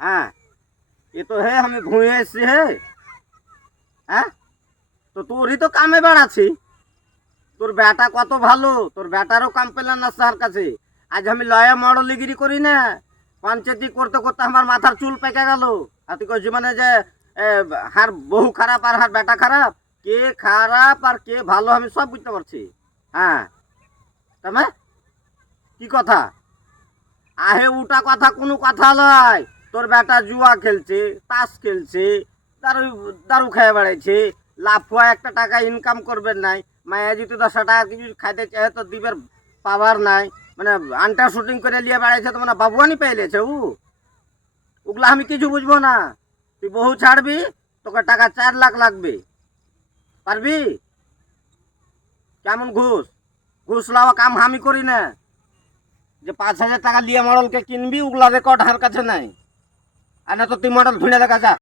হ্যাঁ এ তো হে আমি ঘুরে এসছি হে। হ্যাঁ তো তোরই তো কামে বেড়াচ্ছি। তোর বেটা কত ভালো, তোর বেটারও কাম পেলাম না স্যার কাছে। আজ আমি লয়া মডলিগিরি করি না, পঞ্চায়েতি করতে করতে আমার মাথার চুল পেকে গেল। আর তুই কইছি মানে যে এ, হার বহু খারাপ আর হার বেটা খারাপ, কে খারাপ আর কে ভালো আমি সব বুঝতে পারছি। হ্যাঁ তবে কি কথা, আহে উটা কথা কোনো কথা নয়। তোর বেটা জুয়া খেলছে, তাস খেলছে, দারু দারু খেয়ে বেড়াইছে, লাফুয়া একটা টাকা ইনকাম করবেন নাই। মায়া যদি 10 টাকা কিছু খাইতে চাহে তো দিবের পাওয়ার নাই। মানে আন্টার শুটিং করে নিয়ে বেড়াইছে তো মানে বাবুয়ানি পেয়েছে ওগুলা আমি কিছু বুঝবো না। তুই বহু ছাড়বি, তোকে টাকা 4 লাখ লাগবে, পারবি? কেমন ঘুষ? ঘুষ লাওয়া কাম আমি করি না। যে 5,000 টাকা লিয়ে মডেলকে কিনবি ওগুলা রেকর্ড হার কাছে নাই। আর না তো তুই মডেল ধুলে দেখা যা।